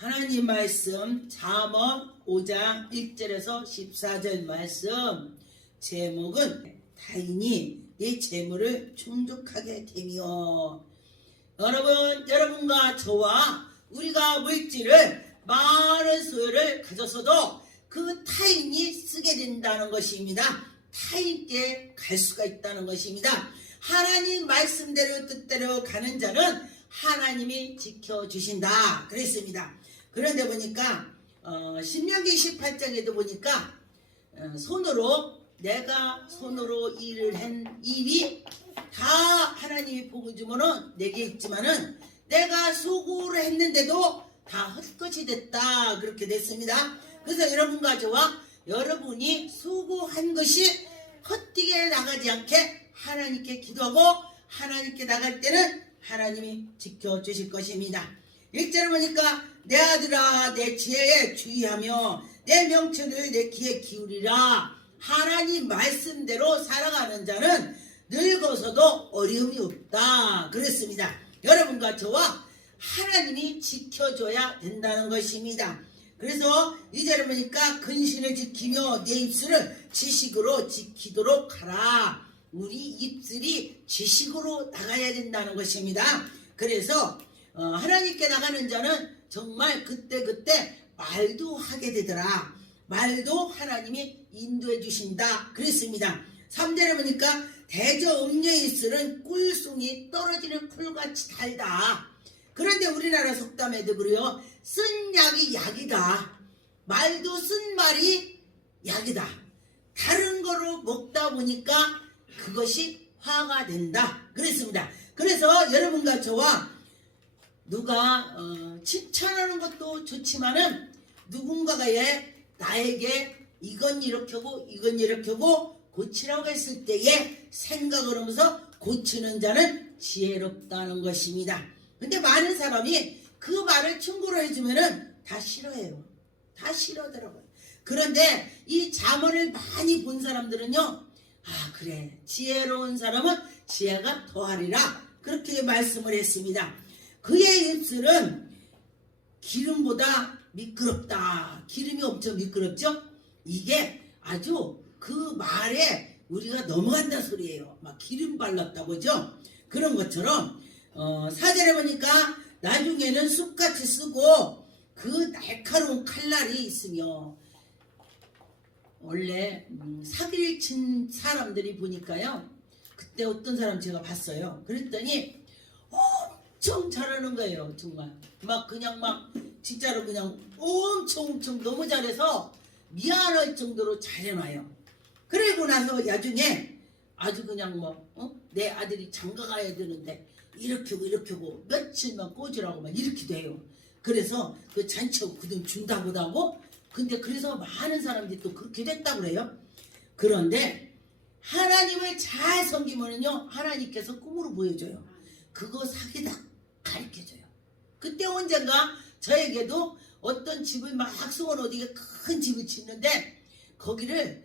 하나님 말씀 잠언 5장 1절에서 14절 말씀 제목은 타인이 내 재물을 충족하게 되며, 여러분과 저와 우리가 물질을 많은 소유를 가졌어도 그 타인이 쓰게 된다는 것입니다. 타인께 갈 수가 있다는 것입니다. 하나님 말씀대로 뜻대로 가는 자는 하나님이 지켜주신다 그랬습니다. 그런데 보니까 신명기 18장에도 보니까 내가 손으로 일을 한 일이 다 하나님이 보고 주면은 내게 있지만은 내가 수고를 했는데도 다 헛것이 됐다 그렇게 됐습니다. 그래서 여러분과 저와 여러분이 수고한 것이 헛되게 나가지 않게 하나님께 기도하고 하나님께 나갈 때는 하나님이 지켜주실 것입니다. 1절에 보니까 내 아들아 내 지혜에 주의하며 내 명철을 내 귀에 기울이라. 하나님 말씀대로 살아가는 자는 늙어서도 어려움이 없다 그랬습니다. 여러분과 저와 하나님이 지켜줘야 된다는 것입니다. 그래서 2절에 보니까 근신을 지키며 내 입술을 지식으로 지키도록 하라. 우리 입술이 지식으로 나가야 된다는 것입니다. 그래서 하나님께 나가는 자는 정말 그때그때 말도 하게 되더라. 말도 하나님이 인도해 주신다 그랬습니다. 3절에 보니까 대저 음녀의 입술은 꿀송이 떨어지는 풀같이 달다. 그런데 우리나라 속담에도 그래요. 쓴 약이 약이다. 말도 쓴 말이 약이다. 다른 거로 먹다 보니까 그것이 화가 된다 그랬습니다. 그래서 여러분과 저와 누가 칭찬하는 것도 좋지만은 누군가가 나에게 이건 이렇게 하고 이건 이렇게 하고 고치라고 했을 때에 생각을 하면서 고치는 자는 지혜롭다는 것입니다. 근데 많은 사람이 그 말을 충고를 해주면은 다 싫어해요. 다 싫어하더라고요. 그런데 이 잠언을 많이 본 사람들은요, 그래 지혜로운 사람은 지혜가 더하리라 그렇게 말씀을 했습니다. 그의 입술은 기름보다 미끄럽다. 기름이 엄청 미끄럽죠. 이게 아주 그 말에 우리가 넘어간다 소리예요. 막 기름 발랐다 보죠. 그런 것처럼 4절에 보니까 나중에는 쑥같이 쓰고 그 날카로운 칼날이 있으며, 원래 사기를 친 사람들이 보니까요, 그때 어떤 사람 제가 봤어요. 그랬더니 엄청 잘하는 거예요. 정말 막 진짜로 그냥 엄청 너무 잘해서 미안할 정도로 잘해놔요. 그리고 나서 나중에 아주 그냥 내 아들이 장가 가야 되는데 이렇게 하고 며칠만 꽂으라고 막 이렇게 돼요. 그래서 그 잔치하고 그돈 준다고 하고, 근데 그래서 많은 사람들이 또 그렇게 됐다고 그래요. 그런데 하나님을 잘 섬기면은요, 하나님께서 꿈으로 보여줘요. 그거 사기다 가르쳐줘요. 그때 언젠가 저에게도 어떤 집을 막 수원 어디에 큰 집을 짓는데 거기를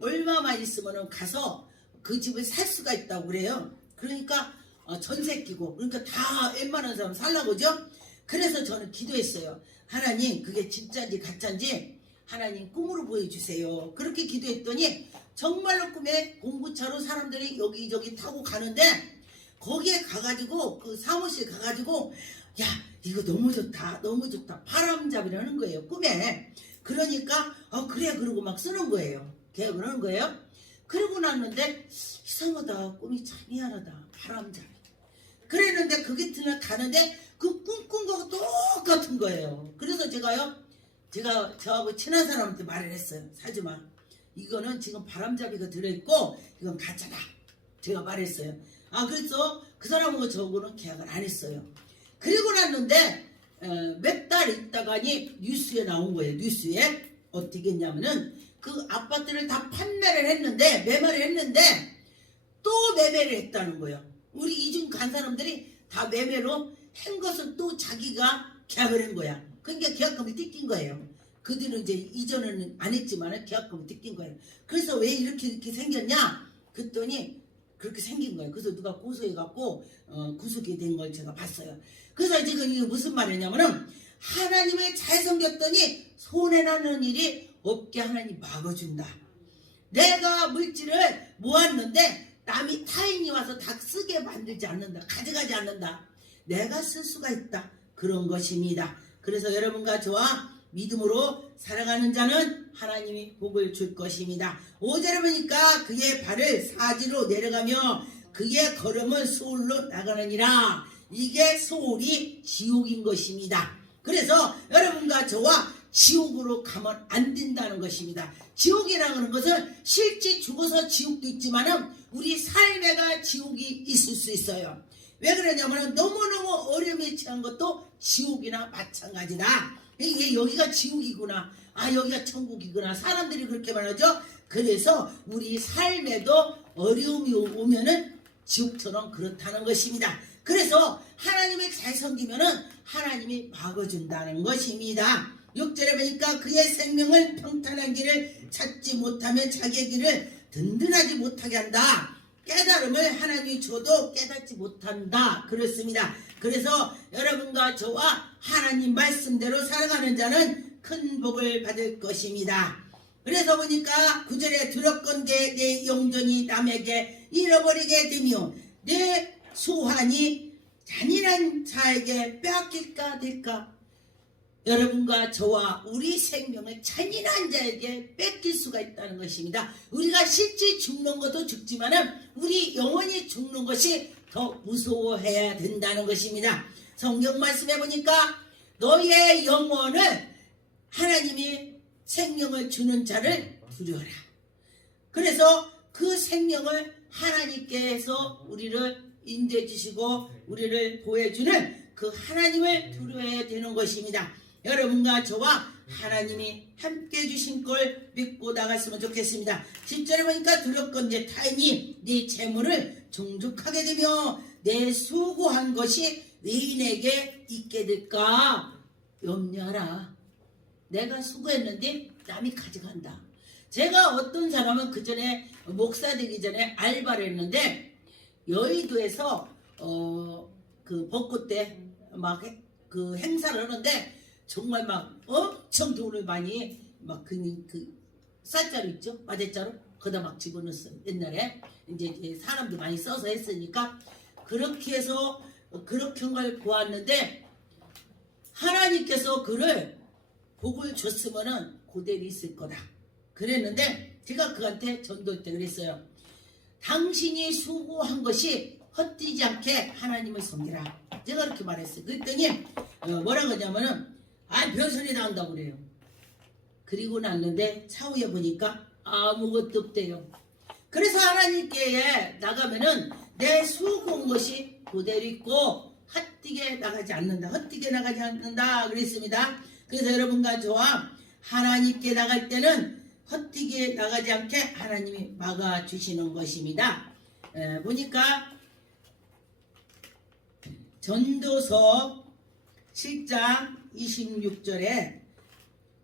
얼마만 있으면 가서 그 집을 살 수가 있다고 그래요. 그러니까 전세 끼고, 그러니까 다 웬만한 사람 살라고 죠. 그래서 저는 기도했어요. 하나님 그게 진짜인지 가짜인지 하나님 꿈으로 보여주세요. 그렇게 기도했더니 정말로 꿈에 공구차로 사람들이 여기저기 타고 가는데 거기에 가가지고 그 사무실 가가지고 야 이거 너무 좋다 바람잡이라는 거예요 꿈에. 그러니까 그래 그러고 막 쓰는 거예요. 계획을 하는 거예요. 그러고 났는데 이상하다, 꿈이 참 희한하다, 바람잡이. 그랬는데 그 깃날 가는데 그 꿈꾼 거하고 똑같은 거예요. 그래서 제가 저하고 친한 사람한테 말을 했어요. 사주마, 이거는 지금 바람잡이가 들어있고 이건 가짜다 제가 말했어요. 그래서 그 사람하고 저하고는 계약을 안 했어요. 그리고 났는데 몇 달 있다가니 뉴스에 나온 거예요. 뉴스에 어떻게 했냐면은 그 아파트를 다 매매를 했는데 또 매매를 했다는 거예요. 우리 이중 간 사람들이 다 매매로 한 것을 또 자기가 계약을 한 거야. 그러니까 계약금이 뜯긴 거예요. 그들은 이제 이전은 안 했지만 계약금이 뜯긴 거예요. 그래서 왜 이렇게 생겼냐 그랬더니 그렇게 생긴 거예요. 그래서 누가 고소해갖고 구속이 된 걸 제가 봤어요. 그래서 지금 이게 무슨 말이냐면은 하나님을 잘 섬겼더니 손해나는 일이 없게 하나님 막아준다. 내가 물질을 모았는데 남이 타인이 와서 다 쓰게 만들지 않는다. 가져가지 않는다. 내가 쓸 수가 있다. 그런 것입니다. 그래서 여러분과 저와 믿음으로 살아가는 자는 하나님이 복을 줄 것입니다. 5절에 보니까 그의 발을 사지로 내려가며 그의 걸음은 소울로 나가느니라. 이게 소울이 지옥인 것입니다. 그래서 여러분과 저와 지옥으로 가면 안 된다는 것입니다. 지옥이라는 하는 것은 실제 죽어서 지옥도 있지만은 우리 삶에가 지옥이 있을 수 있어요. 왜 그러냐면 너무너무 어려움에 처한 것도 지옥이나 마찬가지다. 이게 여기가 지옥이구나. 아, 여기가 천국이구나. 사람들이 그렇게 말하죠. 그래서 우리 삶에도 어려움이 오면은 지옥처럼 그렇다는 것입니다. 그래서 하나님을 잘 섬기면은 하나님이 막아준다는 것입니다. 6절에 보니까 그의 생명을 평탄한 길을 찾지 못하면 자기의 길을 든든하지 못하게 한다. 깨달음을 하나님이 줘도 깨닫지 못한다. 그렇습니다. 그래서 여러분과 저와 하나님 말씀대로 살아가는 자는 큰 복을 받을 것입니다. 그래서 보니까 9절에 들었건대 내 영전이 남에게 잃어버리게 되며 내 소환이 잔인한 자에게 빼앗길까 될까. 여러분과 저와 우리 생명을 잔인한 자에게 뺏길 수가 있다는 것입니다. 우리가 실제 죽는 것도 죽지만은 우리 영원히 죽는 것이 더 무서워해야 된다는 것입니다. 성경 말씀해 보니까 너의 영혼을 하나님이 생명을 주는 자를 두려워라. 그래서 그 생명을 하나님께서 우리를 인도해 주시고 우리를 보여주는 그 하나님을 두려워해야 되는 것입니다. 여러분과 저와 하나님이 함께 주신 걸 믿고 나갔으면 좋겠습니다. 10절에 보니까 두렵건대 타인이 네 재물을 종족하게 되며 내 수고한 것이 의인에게 있게 될까 염려하라. 내가 수고했는데 남이 가져간다. 제가 어떤 사람은 그 전에 목사 되기 전에 알바를 했는데 여의도에서 그 벚꽃 때 막 그 행사를 하는데 정말 막 엄청 돈을 많이 막 그 쌀자루 있죠? 마대자루 거기다 막 집어넣었어요. 옛날에 이제 사람들 많이 써서 했으니까 그렇게 해서 그렇게 한 걸 보았는데 하나님께서 그를 복을 줬으면은 그대로 있을 거다. 그랬는데 제가 그한테 전도할 때 그랬어요. 당신이 수고한 것이 헛되지 않게 하나님을 섬기라. 제가 그렇게 말했어요. 그랬더니 뭐라 그러냐면은 별소리 나온다고 그래요. 그리고 났는데 차후에 보니까 아무것도 없대요. 그래서 하나님께 나가면은 내 수고한 것이 그대로 있고 헛되게 나가지 않는다. 헛되게 나가지 않는다. 그랬습니다. 그래서 여러분과 저와 하나님께 나갈 때는 헛되게 나가지 않게 하나님이 막아주시는 것입니다. 보니까 전도서 7장 26절에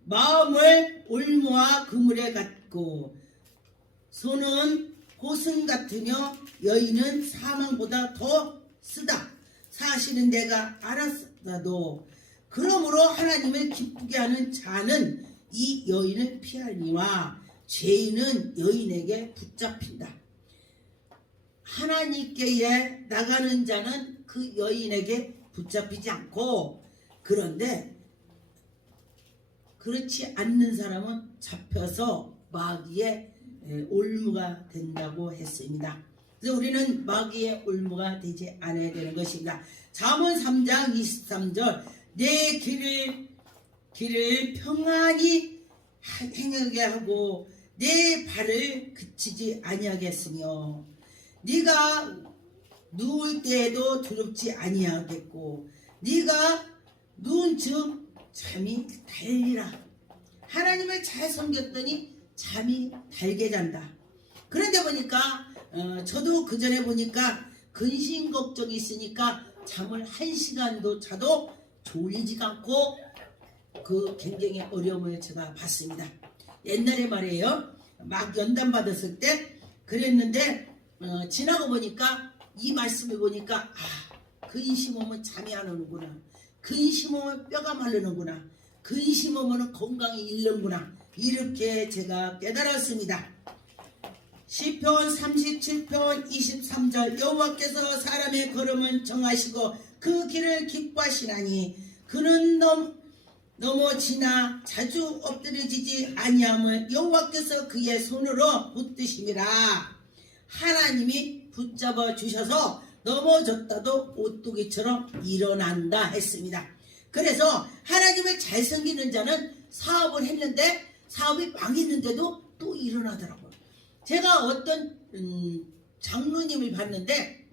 마음을 올무와 그물에 갖고 손은 고승 같으며 여인은 사망보다 더 쓰다. 사실은 내가 알았어도 그러므로 하나님을 기쁘게 하는 자는 이 여인을 피하니와 죄인은 여인에게 붙잡힌다. 하나님께 나가는 자는 그 여인에게 붙잡히지 않고 그런데 그렇지 않는 사람은 잡혀서 마귀의 올무가 된다고 했습니다. 그래서 우리는 마귀의 올무가 되지 않아야 되는 것입니다. 잠언 3장 23절 내 길을 평안히 행하게 하고 내 발을 그치지 아니하겠으며 네가 누울 때에도 두렵지 아니하겠고 네가 누운 즉 잠이 달리라. 하나님을 잘 섬겼더니 잠이 달게 잔다. 그런데 보니까 저도 그 전에 보니까 근심 걱정이 있으니까 잠을 1시간도 자도 졸리지가 않고 그 굉장히 어려움을 제가 봤습니다. 옛날에 말이에요. 막 연단 받았을 때 그랬는데 지나고 보니까 이 말씀을 보니까 근심 오면 잠이 안 오는구나. 근심하면 뼈가 마르는구나. 근심하면 건강이 잃는구나. 이렇게 제가 깨달았습니다. 시편 37편 23절 여호와께서 사람의 걸음은 정하시고 그 길을 기뻐하시나니 그는 넘어지나 자주 엎드려지지 아니함을 여호와께서 그의 손으로 붙드심이라. 하나님이 붙잡아 주셔서 넘어졌다도 오뚜기처럼 일어난다 했습니다. 그래서 하나님을 잘 섬기는 자는 사업을 했는데 사업이 망했는데도 또 일어나더라고요. 제가 어떤 장로님을 봤는데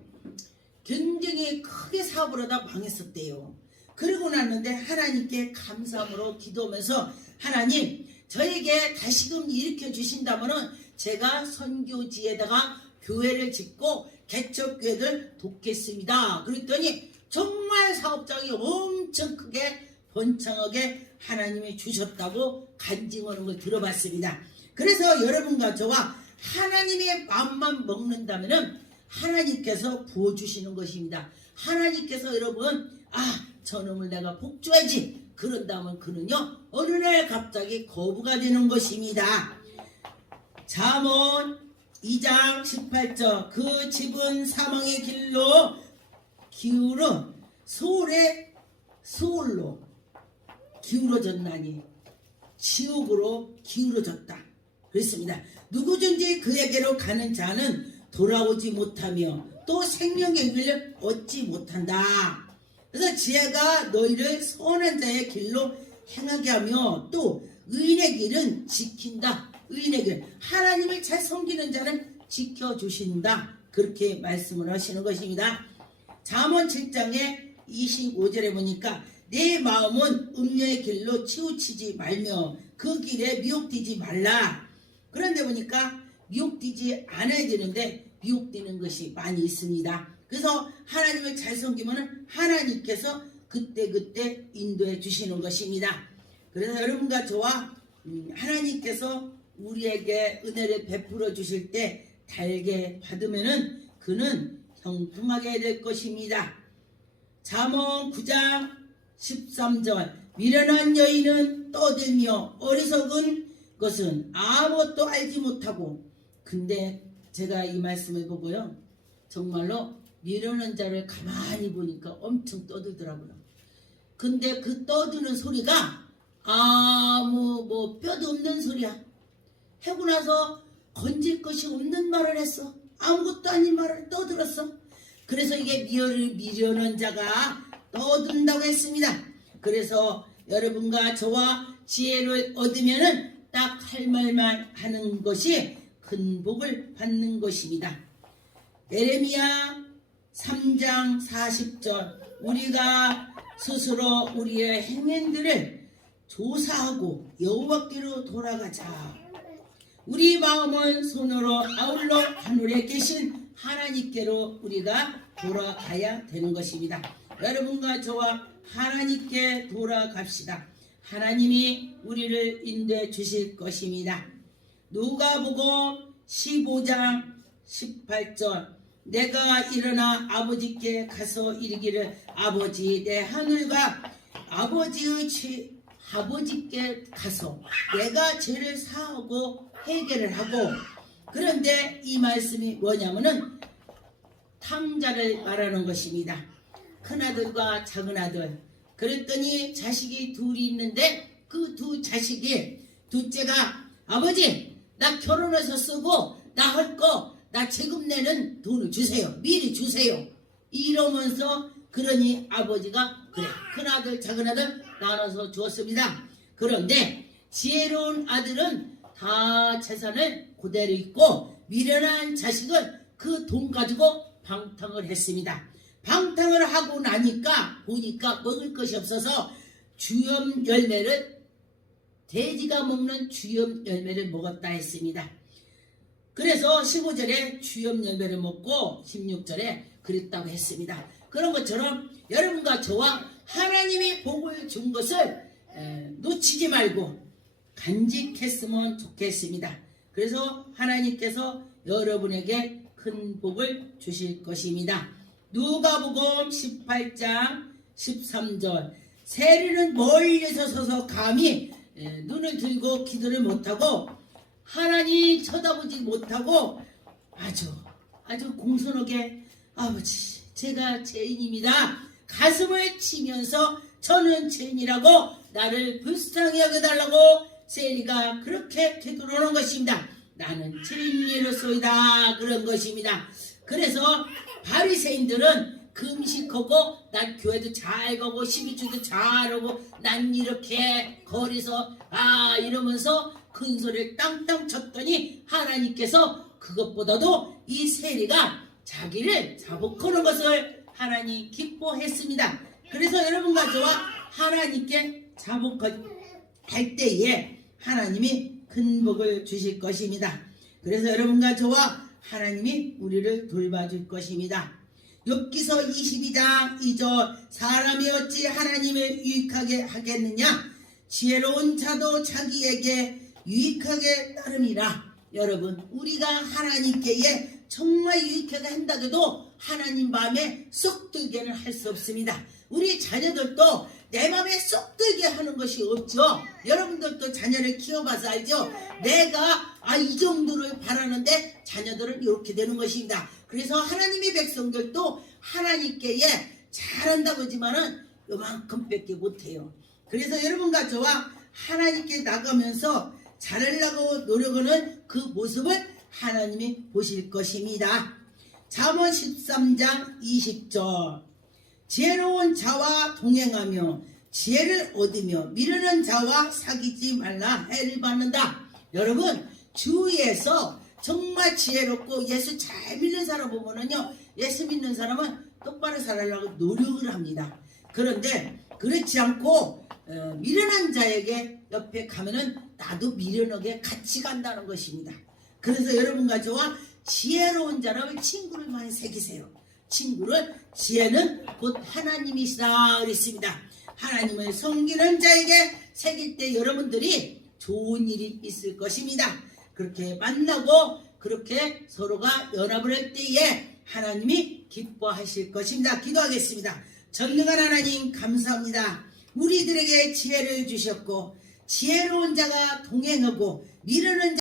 굉장히 크게 사업을 하다 망했었대요. 그러고 났는데 하나님께 감사함으로 기도하면서 하나님 저에게 다시금 일으켜 주신다면 제가 선교지에다가 교회를 짓고 개척교회를 돕겠습니다. 그랬더니 정말 사업장이 엄청 크게 번창하게 하나님이 주셨다고 간증하는 걸 들어봤습니다. 그래서 여러분과 저와 하나님의 마음만 먹는다면 하나님께서 부어주시는 것입니다. 하나님께서 여러분 저놈을 내가 복줘야지 그런다면 그는요 어느 날 갑자기 거부가 되는 것입니다. 잠언 2장 18절 그 집은 사망의 길로 기울어 소울로 기울어졌나니 지옥으로 기울어졌다 그랬습니다. 누구든지 그에게로 가는 자는 돌아오지 못하며 또 생명의 길을 얻지 못한다. 그래서 지혜가 너희를 선한 자의 길로 행하게 하며 또 의인의 길은 지킨다. 의인의 길 하나님을 잘 섬기는 자는 지켜주신다. 그렇게 말씀을 하시는 것입니다. 잠언 7장에 25절에 보니까 내 마음은 음녀의 길로 치우치지 말며 그 길에 미혹되지 말라. 그런데 보니까 미혹되지 않아야 되는데 미혹되는 것이 많이 있습니다. 그래서 하나님을 잘 섬기면 하나님께서 그때그때 인도해 주시는 것입니다. 그래서 여러분과 저와 하나님께서 우리에게 은혜를 베풀어 주실 때 달게 받으면은 그는 형통하게 될 것입니다. 잠언 9장 13절 미련한 여인은 떠들며 어리석은 것은 아무것도 알지 못하고. 근데 제가 이 말씀을 보고요 정말로 미련한 자를 가만히 보니까 엄청 떠들더라고요. 근데 그 떠드는 소리가 아무 뼈도 없는 소리야. 하고 나서 건질 것이 없는 말을 했어. 아무것도 아닌 말을 떠들었어. 그래서 이게 미련한 자가 떠든다고 했습니다. 그래서 여러분과 저와 지혜를 얻으면은 딱 할 말만 하는 것이 큰 복을 받는 것입니다. 예레미야 3장 40절 우리가 스스로 우리의 행위들을 조사하고 여호와께로 돌아가자. 우리 마음을 손으로 아울러 하늘에 계신 하나님께로 우리가 돌아가야 되는 것입니다. 여러분과 저와 하나님께 돌아갑시다. 하나님이 우리를 인도해 주실 것입니다. 누가복음 15장 18절 내가 일어나 아버지께 가서 이르기를 아버지 내 하늘과 아버지께 가서 내가 죄를 사하고 해결을 하고. 그런데 이 말씀이 뭐냐면은 탕자를 말하는 것입니다. 큰아들과 작은아들. 그랬더니 자식이 둘이 있는데 그 두 자식이 둘째가 아버지 나 결혼해서 쓰고 나 할 거 나 세금 내는 돈을 주세요. 미리 주세요. 이러면서 그러니 아버지가 그래 큰아들 작은아들 나눠서 주었습니다. 그런데 지혜로운 아들은 다 재산을 그대로 있고 미련한 자식은 그 돈 가지고 방탕을 했습니다. 방탕을 하고 나니까 보니까 먹을 것이 없어서 주염 열매를 돼지가 먹는 주염 열매를 먹었다 했습니다. 그래서 15절에 주염 열매를 먹고 16절에 그랬다고 했습니다. 그런 것처럼 여러분과 저와 하나님이 복을 준 것을 놓치지 말고 간직했으면 좋겠습니다. 그래서 하나님께서 여러분에게 큰 복을 주실 것입니다. 누가복음 18장 13절 세리는 멀리서 서서 감히 눈을 들고 기도를 못하고 하나님 쳐다보지 못하고 아주 공손하게 아버지 제가 죄인입니다 가슴을 치면서 저는 죄인이라고 나를 불쌍히 여겨달라고 세리가 그렇게 되돌아오는 것입니다. 나는 죄인이로소이다 그런 것입니다. 그래서 바리새인들은 금식하고 난 교회도 잘 가고 12주도 잘하고 난 이렇게 거리서 이러면서 큰 소리를 땅땅 쳤더니 하나님께서 그것보다도 이 세리가 자기를 자복하는 것을 하나님 기뻐했습니다. 그래서 여러분과 저와 하나님께 자복할 때에 하나님이 큰 복을 주실 것입니다. 그래서 여러분과 저와 하나님이 우리를 돌봐줄 것입니다. 욥기서 22장 2절 사람이 어찌 하나님을 유익하게 하겠느냐 지혜로운 자도 자기에게 유익하게 따름이라. 여러분 우리가 하나님께에 정말 유익하게 한다고도 하나님 마음에 쏙 들게는 할 수 없습니다. 우리 자녀들도 내 마음에 쏙 들게 하는 것이 없죠. 여러분들도 자녀를 키워봐서 알죠. 내가 이 정도를 바라는데 자녀들은 이렇게 되는 것입니다. 그래서 하나님의 백성들도 하나님께에 잘한다고 하지만은 요만큼밖에 못해요. 그래서 여러분과 저와 하나님께 나가면서 잘하려고 노력하는 그 모습을 하나님이 보실 것입니다. 잠언 13장 20절 지혜로운 자와 동행하며 지혜를 얻으며 미루는 자와 사귀지 말라 해를 받는다. 여러분 주위에서 정말 지혜롭고 예수 잘 믿는 사람 보면은요 예수 믿는 사람은 똑바로 살아가려고 노력을 합니다. 그런데 그렇지 않고 미련한 자에게 옆에 가면은 나도 미련하게 같이 간다는 것입니다. 그래서 여러분과 저와 지혜로운 자라면 친구를 많이 새기세요. 지혜는 곧 하나님이시다 그랬습니다. 하나님을 섬기는 자에게 새길 때 여러분들이 좋은 일이 있을 것입니다. 그렇게 만나고 그렇게 서로가 연합을 할 때에 하나님이 기뻐하실 것입니다. 기도하겠습니다. 전능한 하나님 감사합니다. 우리들에게 지혜를 주셨고 지혜로운 자가 동행하고 미루는